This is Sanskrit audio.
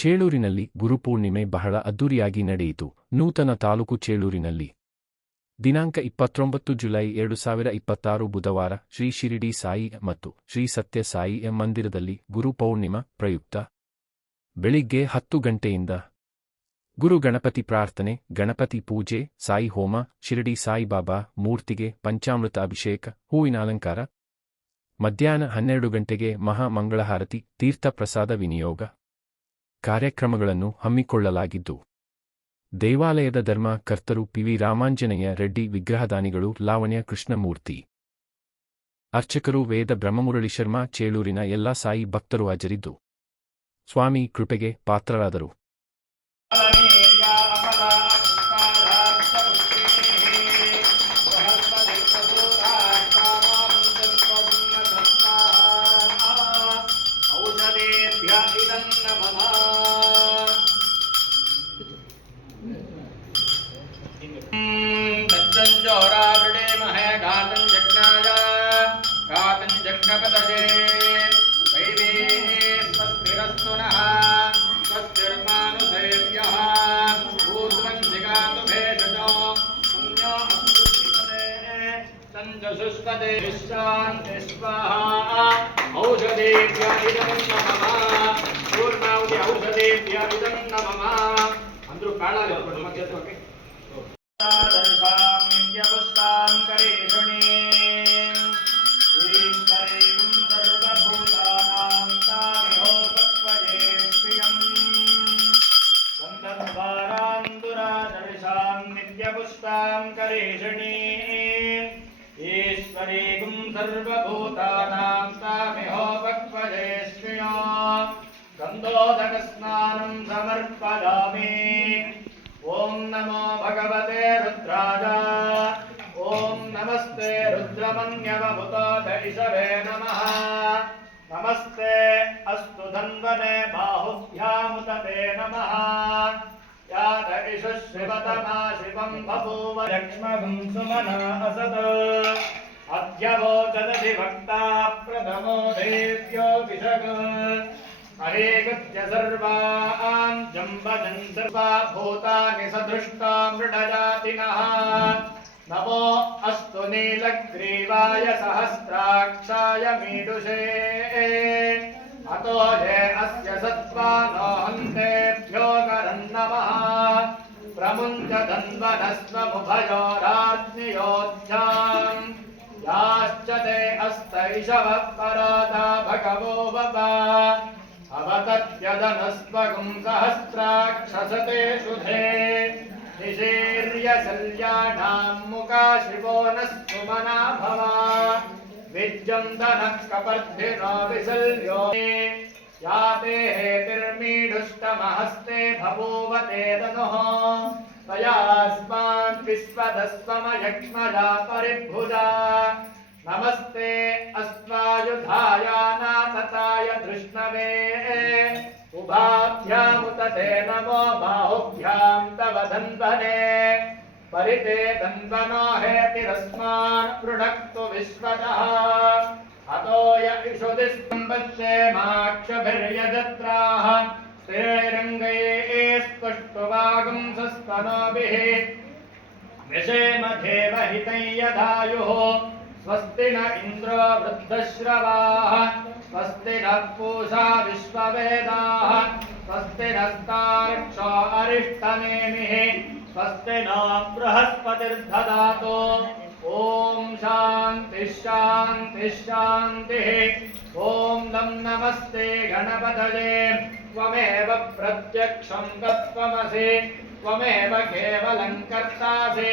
ಚೇಳೂರಿನಲ್ಲಿ ಗುರುಪೂರ್ಣಿಮೆ ಬಹಳ ಅದ್ದೂರಿಯಾಗಿ ನಡೆಯಿತು. ನೂತನ ತಾಲೂಕು ಚೇಳೂರಿನಲ್ಲಿ ದಿನಾಂಕ 29 ಜುಲೈ 2026 ಬುಧವಾರ ಶ್ರೀ ಶಿರಿಡಿ ಸಾಯಿ ಮತ್ತು ಶ್ರೀ ಸತ್ಯ ಸಾಯಿ ಮಂದಿರದಲ್ಲಿ ಗುರುಪೌರ್ಣಿಮಾ ಪ್ರಯುಕ್ತ ಬೆಳಿಗ್ಗೆ 10 ಗಂಟೆಯಿಂದ ಗುರು ಗಣಪತಿ ಪ್ರಾರ್ಥನೆ, ಗಣಪತಿ ಪೂಜೆ, ಸಾಯಿ ಹೋಮ, ಶಿರಡಿ ಸಾಯಿಬಾಬಾ ಮೂರ್ತಿಗೆ ಪಂಚಾಮೃತ ಅಭಿಷೇಕ, ಹೂವಿನ ಅಲಂಕಾರ, ಮಧ್ಯಾಹ್ನ 12 ಗಂಟೆಗೆ ಮಹಾ ಮಂಗಳಹಾರತಿ, ತೀರ್ಥ ಪ್ರಸಾದ ವಿನಿಯೋಗ ಕಾರ್ಯಕ್ರಮಗಳನ್ನು ಹಮ್ಮಿಕೊಳ್ಳಲಾಗಿದ್ದು, ದೇವಾಲಯದ ಧರ್ಮ ಕರ್ತರು ಪಿವಿ ರಾಮಾಂಜನೇಯ ರೆಡ್ಡಿ, ವಿಗ್ರಹದಾನಿಗಳು ಲಾವಣ್ಯ ಕೃಷ್ಣಮೂರ್ತಿ, ಅರ್ಚಕರು ವೇದ ಬ್ರಹ್ಮಮುರಳಿ ಶರ್ಮಾ, ಚೇಳೂರಿನ ಎಲ್ಲಾ ಸಾಯಿ ಭಕ್ತರು ಹಾಜರಿದ್ದು ಸ್ವಾಮಿ ಕೃಪೆಗೆ ಪಾತ್ರರಾದರು. तज्जंजोरावृणे महे घातं जज्ञाय घातं जज्ञपतये वैदेहे स्वस्तिरस्तु नः स्वस्तिर्मानुषेभ्यः ऊर्ध्वं जिगातु भेषजो पुण्यो अस्तुष्पदे तञ्जसुष्पदे विश्रान्ति स्वाहा औषधेभ्य इदं नमः पूर्णावधि औषधेभ्य इदं नमः अंदरू काळाले मध्य ओके नित्यपुष्टां करेषुणीं ईश्वरीं सर्वभूतानां तामिहोपक्वये प्रियम् गन्धर्वाणां दुरादर्शां नित्यपुष्टां करेषुणीं ईश्वरीं सर्वभूतानां तामिहोपक्वये श्रियम् गन्धोदकस्नानं समर्पयामि। ओम नमो भगवते रुद्राय ओम नमस्ते रुद्रमन्यवभूतोदइषवे नमः नमस्ते अस्तु धन्वने बाहुभ्यामुतते नमः यादइषु शिवतमा शिवं बभूव लक्ष्मं सुमना असत् अध्यवोचदधि भक्ता प्रथमो देव्यो विषग हरेगत्य सर्वां जम्बजन् सर्वा भूतानि सदृष्टा मृडजातिनः नमो अस्तु नीलग्रीवाय सहस्राक्षाय मीडुषे अतो ये अस्य सत्त्वानो हन्तेभ्यो करन्नमः प्रमुञ्च धन्वनस्त्वमुभयोराज्ञयोध्याम् याश्च ते अस्तैषवः परादा भगवो वपा अवतत्यदनस्वगुं सहस्राक्षसते शुधे निशीर्यशल्यानां मुका शिवो नः सुमना भवा विद्यन्तनः कपर्धिनो विशल्यो याते हेतिर्मीडुष्टमहस्ते बभूव ते तनुः तयास्मान् विश्वदस्वमयक्ष्मजा परिभुजा नमस्ते अस्त्वायुधाय नाथताय धृष्णवे उभाभ्यामुतते नमो बाहुभ्यां तव धन्वने परिते धन्वनो हेतिरस्मान् पृणक्तु विश्वतः अतो य इषुदिस्तम्भस्येमाक्षभिर्यजत्राः स्त्रीरङ्गये स्पष्टुवागुं सस्तनोभिः विषेम देवहितं यदायुः स्वस्ति न इन्द्रो वृद्धश्रवाः स्वस्ति नः पूषा विश्ववेदाः स्वस्ति नस्तार्क्ष्यो अरिष्टनेमिः स्वस्ति नो बृहस्पतिर्दधातु ॐ शान्तिः शान्तिः शान्तिः। ॐ नं नमस्ते गणपतये त्वमेव प्रत्यक्षं तत्त्वमसि त्वमेव केवलं कर्तासि